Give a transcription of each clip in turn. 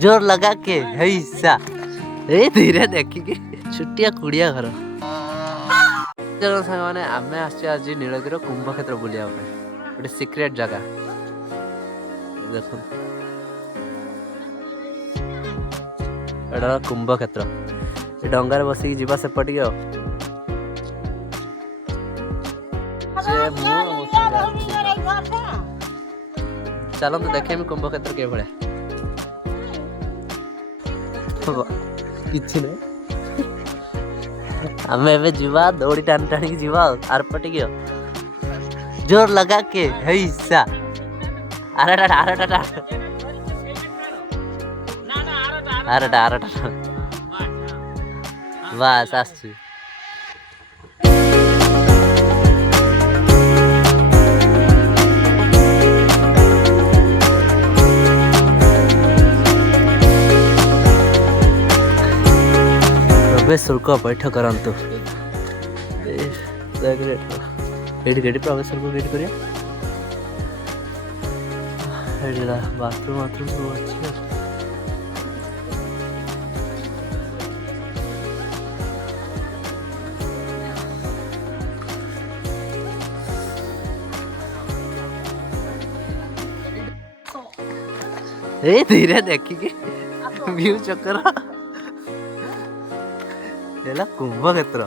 जोर लगा के हैसा ए धीरे देखिकी छुट्टिया कुड़िया घर जन सांग माने आमे आछे आज नीलगिरी कुंभ क्षेत्र बुलिया गोटे सिक्रेट जगह देखो एटा कुंभ क्षेत्र डंगार बसिक जीवा सेपटी चलते देखे कुंभ क्षेत्र के भाया किछि नहीं आमे एबे जीवा दौड़ी टाणी टाणी जीवा आरपटी जोर लगा के हैसा आरटा बस आसछि प्रवेश शुल्क पैठ करंतु प्रवेश शुल्क गेट करिया बाथरूम सब अच्छी धीरे देखिकी व्यू चक्कर कुंभ क्षेत्र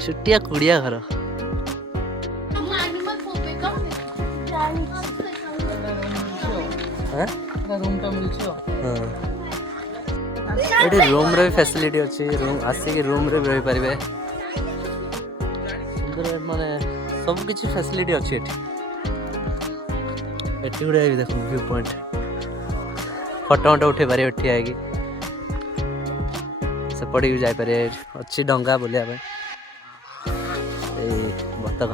छुट्टिया कुड़िया घर रूम रे फैसिलिटी अच्छी रूम आसिक रूम रे रही पारे सुंदर माने सब किछि फैसिलिटी अच्छी एटी गुड़े देख व्यू पॉइंट फोटो फोटो उठे पारे एठी आएगी सेपटे भी जाई पारे अच्छी डंगा बुलिया बतक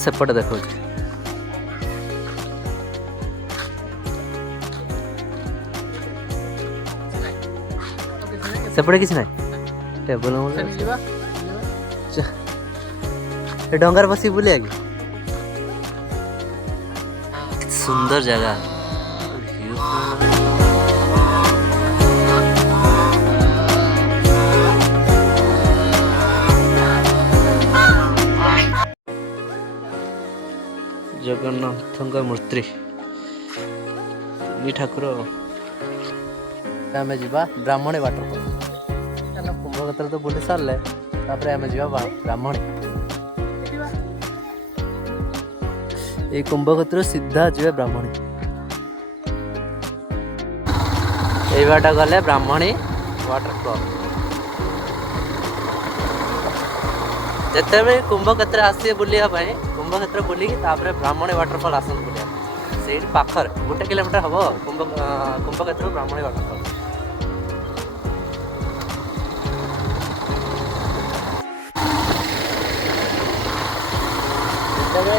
सेपटे देखो सेपटे किसी ना टेबल डंगार बसी बुले सुंदर जगह जगन्नाथ मूर्ति ठाकुर आम जा ब्राह्मणी वाटरफॉल कुंभ क्षेत्र तो बुली सारे आम जा ब्राह्मणी ये कुंभ क्षेत्र सीधा जी ब्राह्मणी ये बाट गले ब्राह्मणी वाटरफॉल जिते कुंभ क्षेत्र आसे बुलिया कुंभ क्षेत्र बुलिकी ब्राह्मणी वाटरफॉल आसन बुलिया से पाखर 1 किलोमीटर हम कुंभ क्षेत्र ब्राह्मणी वाटरफॉल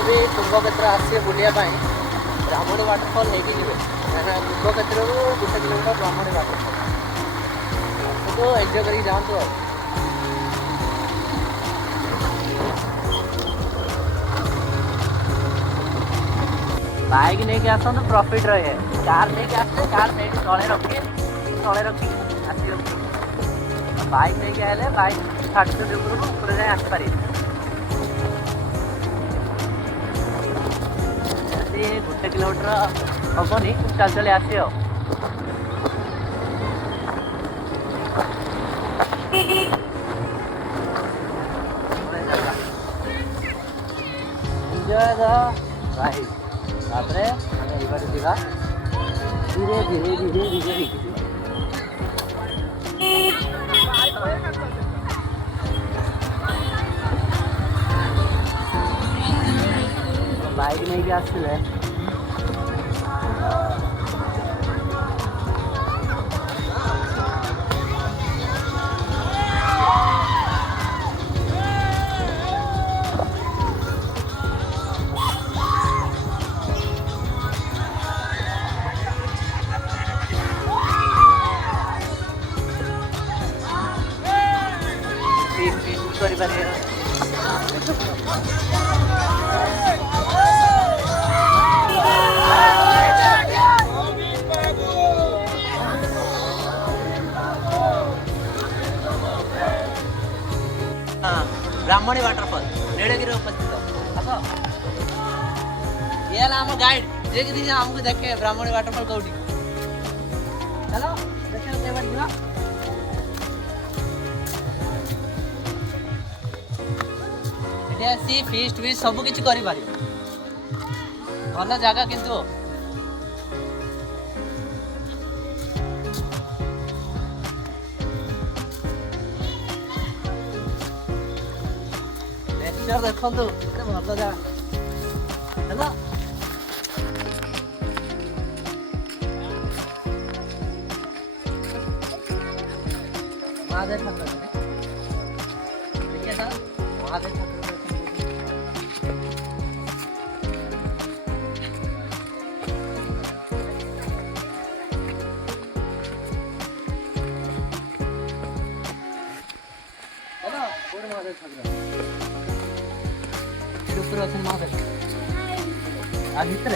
भी कुंभ क्षेत्र आसे बुलिया ब्राह्मणी वाटरफॉल होगी कुंभ क्षेत्र 1 किलोमीटर ब्राह्मणी वाटरफॉल तो एंजॉय करके जातु बाइक नहीं के आस तो प्रॉफिट रहे कार नहीं के आसे कार नहीं तले रखी बाइक नहीं के आए बाइक छाड़ ऊपर जाए आसपारे 1 किलोमीटर हमनी चल चले आसे भाई तापरे धीरे धीरे धीरे धीरे बाइक नहीं के आसले ब्राह्मणी वाटरफॉल नीलगिरी उपस्थित आस ये आम गाइड जे कि आमको देखे ब्राह्मणी वाटरफॉल कौटी चलो देखो सी फीस्ट भी सब किसी कर भल जगह किंतु देखो भल जगह हेलो महादेव ठाकुर देखिए सर महादेव ठाकुर महादेव ठाकुर ऊपर अच्छे महादेव आ भितर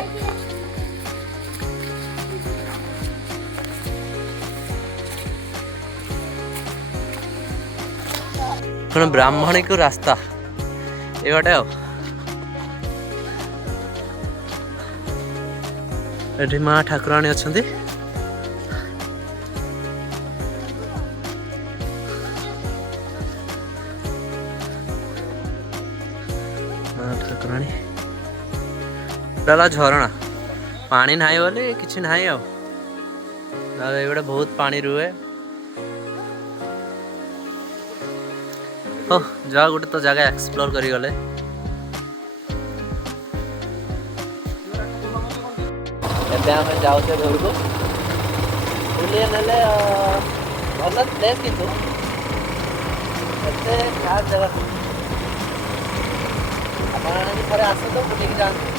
कौन ब्राह्मणी को रास्ता ये गोटे ये माँ ठाकुराणी अच्छा ठाकुराणी झरणा पानी नहीं बोले किसी ना ये बहुत पानी रुए हो जा गोटे तो जगह एक्सप्लोर करी गले आम जाऊ घर को बुले ना भल प्लेस कितु खास जगह आप थे आसतु बुलिक जाते